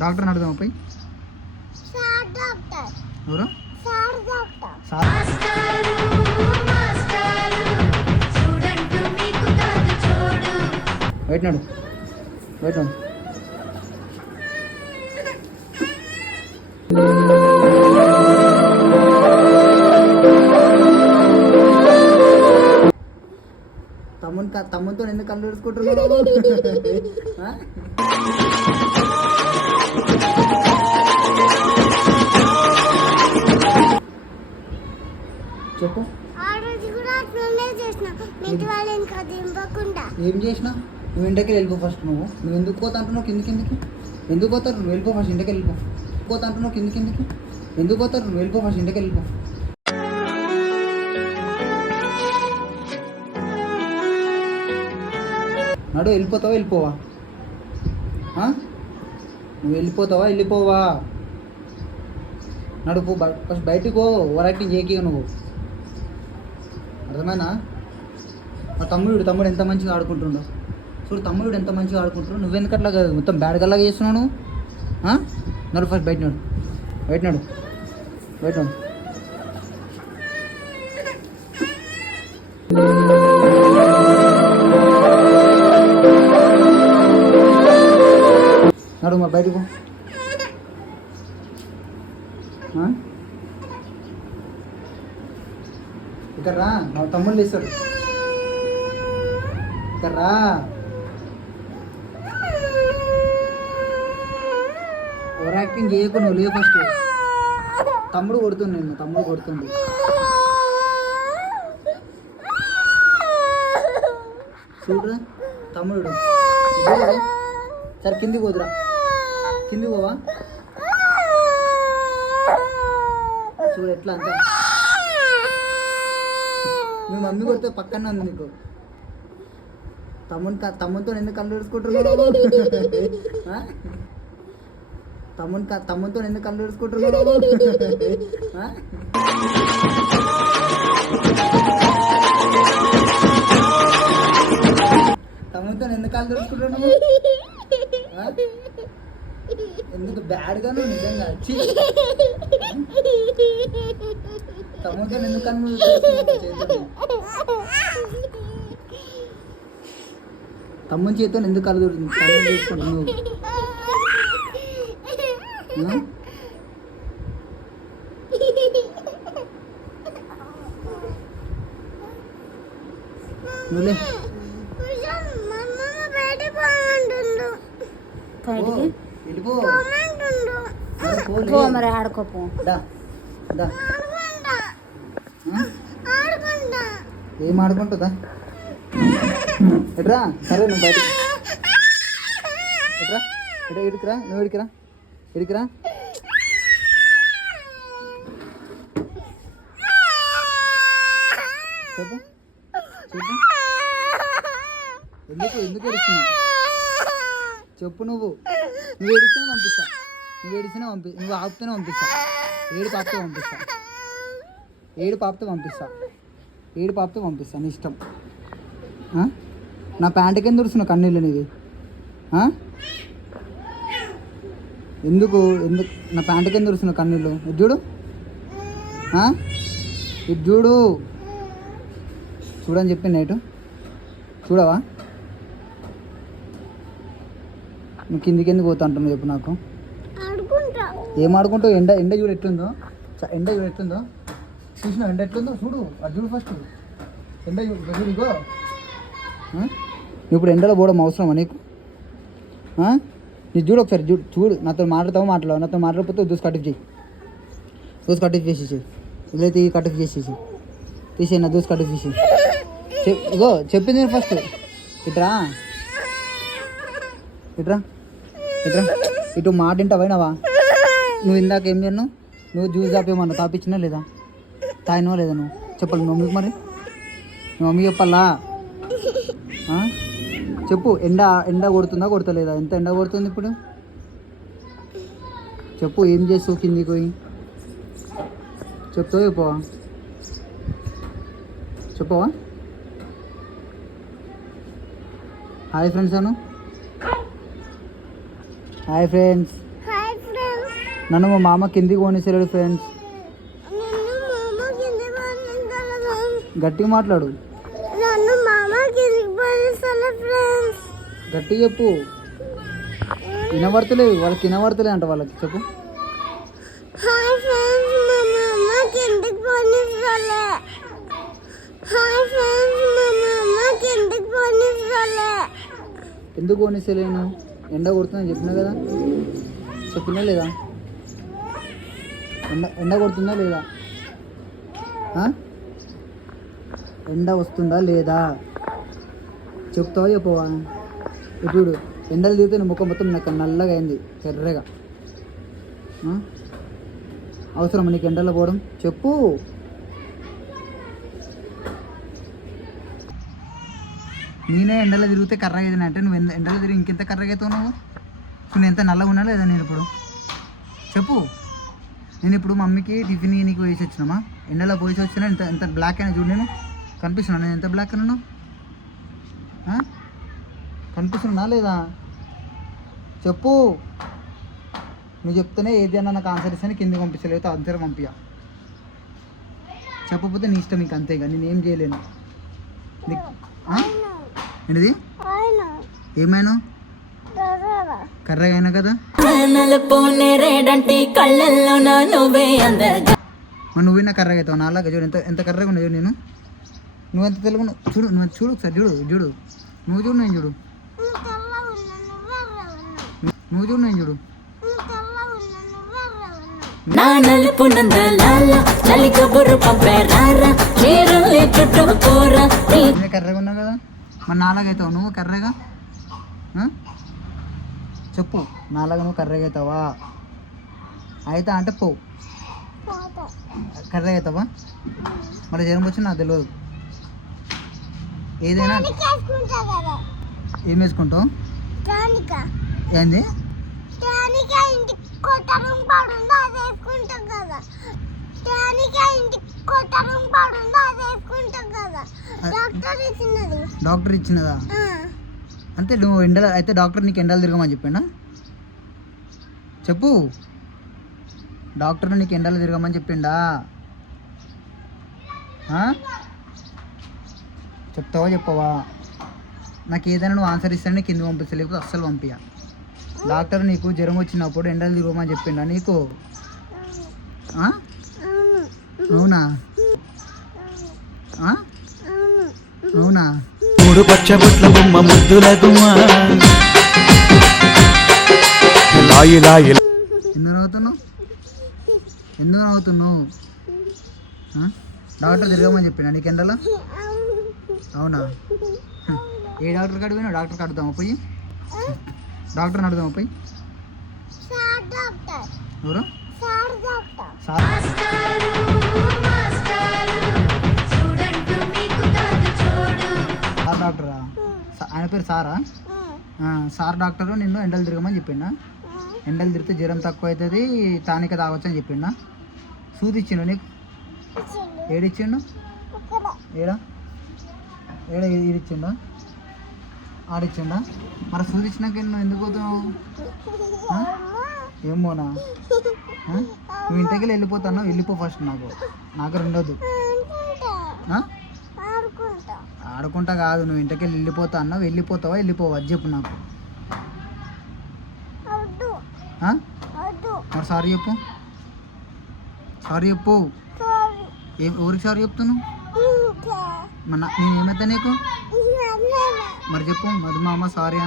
డాక్టర్ని అడుగుదాం పోయి? Sir doctor. ఎవరు? డాక్టర్. బయటనాడు బయటనాడు తమ్ముని తమ్మునితో ఎందుకు కళ్ళు? చెప్పు. ఏం చేసినా? నువ్వు ఇంటికి వెళ్ళిపో ఫస్ట్ నువ్వు. నువ్వు ఎందుకు పోతా అంటున్నావు కింది కిందికి? ఎందుకు పోతారు నువ్వు వెళ్ళిపో ఫస్ట్ ఇంటికి వెళ్ళిపో. పోతా అంటున్నావు కింది కిందికి? ఎందుకు పోతారు నువ్వు వెళ్ళిపో ఫస్ట్ ఇంటికి వెళ్ళిపో. నడు వెళ్ళిపోతావా? వెళ్ళిపోవా? నువ్వు వెళ్ళిపోతావా? వెళ్ళిపోవా. నడుపు ఫస్ట్ బయటికి పో ఓవర్ యాక్టింగ్ చేయకి నువ్వు. అర్థమేనా మా తమ్ముడు తమ్ముడు ఎంత మంచిగా ఆడుకుంటుండో. చూడు తమ్ముడు ఎంత మంచిగా ఆడుకుంటున్నావు నువ్వెందుకు కాదు మొత్తం బ్యాడ్ గల్లాగా చేస్తున్నావు నడు ఫస్ట్ బయట నడు. బయట నడు. బయట నడు. మా బయటకు ఇక్కడ రా మా తమ్ముళ్ళు లేస్తారు. ఇక్కడ రా. ఓవర్ యాక్టింగ్ చేయకు నువ్వు లేవు ఫస్ట్ తమ్ముడు కొడుతుంది నేను తమ్ముడు కొడుతుంది. చూడరా తమ్ముడు. సరే కిందికి పోదురా. కిందికి పోవా? చూడు ఎట్లా అంత. మీ మమ్మీ కొడితే పక్కనే ఉంది నీకు. తమ్ముని తమ్ముతో ఎందుకు కళ్ళు వేసుకుంటున్నావు తమ్ముని తమ్ముతో ఎందుకు కళ్ళు వేసుకుంటున్నావు తమ్ముతో ఎందుకు కళ్ళు వేసుకుంటున్నావు ఎందుకు బ్యాడ్గా నువ్వు నిజంగా? ఛీ! తమ్మునితో ఎందుకు? తమ్ముని చేతితో ఎందుకు కళ్ళు కళ్ళు? నువ్వులే. బయట మరి ఆడుకోపో. ఏం ఆడుకుంటుందా? ఎట్రా? సరే నువ్వు బయట ఎట్రా? ఎట్రా ఇడికిరా నువ్వు ఇడికిరా ఇడికిరా చెప్పు. చెప్పు. ఎందుకు ఎందుకు ఏడుస్తున్నావు? చెప్పు నువ్వు. నువ్వు ఏడిస్తేనే పంపిస్తా. నువ్వు ఏడిస్తేనే పంపి నువ్వు ఆపుతూనే పంపిస్తా. ఏడు పాపతో పంపిస్తా. ఏడు పాపతో పంపిస్తా. ఏడు పాపతో పంపిస్తా నీ ఇష్టం. నా ప్యాంట్ కింద తుడుస్తున్నావు కన్నీళ్ళు నీది ఎందుకు? ఎందుకు? నా ప్యాంట్ కింద తుడుస్తున్నావు కన్నీళ్ళు? ఇది చూడు. ఇది చూడు. చూడని చెప్పి నైట్ చూడవా? నువ్వు కిందికి ఎందుకు పోతా అంటున్నావు చెప్పు నాకు? ఏం ఆడుకుంటావు? ఎండ ఎండ చూడు ఎట్లుందో. చ- ఎండ చూడు ఎట్లుందో. చూసినావు ఎండ ఎట్లుందో? చూడు అది చూడు ఫస్ట్ ఎండ చూడు ఇగో? ఇప్పుడు ఎండలో పోవడం అవసరమా నీకు? నీకు చూడు ఒకసారి చూడు చూడు. నాతో మాట్లాడతావు మాట్లాడవు? నాతో మాట్లాడకపోతే దూసి కటిఫ్ చేయి దూసి కటిఫ్ చేసేసి ఇదైతే ఈ కటిఫ్ చేసేసి తీసేయి. నా దూసి కటిఫ్ చేసి ఇగో చెప్పింది నేను ఫస్ట్ ఇట్రా. ఇట్రా. ఇట్రా ఇటు మాట ఇంట పోయినావా? నువ్వు ఇందాక ఏం చేయను నువ్వు జ్యూస్ తాపేమన్నా తాపించినా లేదా? తాగినావా లేదా నువ్వు? చెప్పాలి మీ మమ్మీకి మరి. మమ్మీ చెప్పాలా? చెప్పు ఎండ ఎండ కొడుతుందా కొడతలేదా? ఎంత ఎండ కొడుతుంది ఇప్పుడు? చెప్పు ఏం చేస్తావు కిందికి పోయి చెప్తావు చెప్పవా? చెప్పవా? హాయ్ ఫ్రెండ్స్ అను. హాయ్ ఫ్రెండ్స్ హాయ్ ఫ్రెండ్స్ నన్ను మా మామ కిందికి పోనిసలేడు ఫ్రెండ్స్ కింద గట్టిగా మాట్లాడు. నన్ను మామ కింద ఫ్రెండ్స్ గట్టిగా చెప్పు. వినబడతలేదు వాళ్ళకి వినబడతలే అంట వాళ్ళకి చెప్పు. ఎందుకు పోనిసలేను ఎండ కొడుతుందని చెప్పినా కదా? చెప్పినా లేదా? ఎండ ఎండ కొడుతుందా లేదా? ఎండ వస్తుందా లేదా? చెప్తావా చెప్పవా? ఇప్పుడు ఎండలు దిగితే నీ ముఖం మొత్తం నాకు నల్లగా అయింది ఎర్రగా. అవసరం అవసరమా నీకు ఎండలో పోవడం? చెప్పు. నేనే ఎండలో తిరిగితే కర్రగా అయింది అంటే నువ్వు ఎండలో తిరిగి ఇంకెంత కర్రగా అవుతావు నువ్వు? సో నేను ఎంత నల్లగా ఉన్నా లేదా నేను ఇప్పుడు? చెప్పు. నేను ఇప్పుడు మమ్మీకి టిఫిన్ నీకు వేసి వచ్చినామా? ఎండలో పోసి వచ్చినా ఎంత ఎంత బ్లాక్ అయినా చూడు నేను. కనిపిస్తున్నా నేను ఎంత బ్లాక్ అయినాను కనిపిస్తున్నా లేదా? చెప్పు. నువ్వు చెప్తేనే ఏది అన్న నాకు ఆన్సర్ ఇస్తాను కింద పంపించలేదు ఆన్సర్ పంపించా చెప్పకపోతే నీ ఇష్టం ఇంక అంతే నేనేం చేయలేను. నీకు ఏంటిది? ఏమైనా? దొరరా కర్రగా. అయినా కదా? నా మరి నువ్వు కర్రగా అవుతావు నా అలాగే చూడు ఎంత ఎంత కర్రగా ఉన్నావు చూడు నేను. నువ్వు ఎంత తెలుగు చూడు నువ్వు చూడు ఒకసారి చూడు చూడు. నువ్వు చూడు నేను చూడు. నువ్వు ఉన్నా ఉన్నా చూడు నేను చూడు. ఉన్నా ఉన్నా నా నలుపు నందలాల చలి కబురు పంపే రారా చీరలే చుట్టూ కూర నీ కర్రగా మరి నాలాగా అవుతావు నువ్వు కర్రగా? చెప్పు. నాలాగా నువ్వు కర్రగా అవుతావా అవుతా అంటే పో. పోతా కర్రగా అవుతావా మరి జ్వరం వచ్చి నాకు తెలియదు ఏదైనా ఏం వేసుకుంటావు? ఏంది? ఇంటికి కొట్టడం పడుందో అది వేసుకుంటాం కదా. ఇంటికి డాక్టర్ ఇచ్చినది. అంటే నువ్వు ఎండల అయితే డాక్టర్ నీకు ఎండలు తిరగమని చెప్పిండా చెప్పు. డాక్టర్ నీకు ఎండలు తిరగమని చెప్పిండా? చెప్తావా చెప్పవా? నాకు ఏదైనా నువ్వు ఆన్సర్ ఇస్తానే కింద పంపించలేకపోతే అస్సలు పంపించ డాక్టర్ నీకు జ్వరం వచ్చినప్పుడు ఎండలు తిరగమని చెప్పిండా నీకు? ఆ? అవును? అవునా? మూడు పచ్చబొట్ల బొమ్మ ముద్దుల గుమ్మ. లాయి లాయి ఎందుకు నవ్వుతున్నావు? ఎందుకు నవ్వుతున్నావు? ఆ? డాక్టర్ తిరగమని చెప్పినా నీకు ఎండలో? అవునా. ఏ డాక్టర్ కాడు పోయినా డాక్టర్ కడుతామా పోయి? డాక్టర్ని అడుగుదామా పోయి? డాక్టర్ ఎవరు? సార్. సార్ డాక్టరా ఆయన పేరు సారా? సార్ డాక్టరు నిన్ను ఎండలు తిరగమని చెప్పిండా? ఎండలు తిరిగితే జ్వరం తక్కువ అవుతుంది టానిక తాగొచ్చు అని చెప్పిండా? సూది ఇచ్చిండు నీకు? ఏడిచ్చిండు? ఏడా? ఏడా ఈడిచ్చిండా ఆడిచ్చిండా? మరి సూది ఇచ్చినాక నువ్వు ఎందుకు పోతున్నావు? ఏమోనా? నువ్వు ఇంటికి వెళ్ళిపోతాను వెళ్ళిపో ఫస్ట్ నాకు. నాకు రెండోదు? ఆడుకుంటా. కాదు నువ్వు ఇంటికి వెళ్ళిపోతా అన్నావు వెళ్ళిపోతావా వెళ్ళిపోవా అది చెప్పు నాకు. మరి సారీ చెప్పు. సారీ చెప్పు. ఏం ఎవరికి సారీ చెప్తున్నావు? మన నేను ఏమైతే నీకు? మరి చెప్పు సారీ అను మా మామ సారీ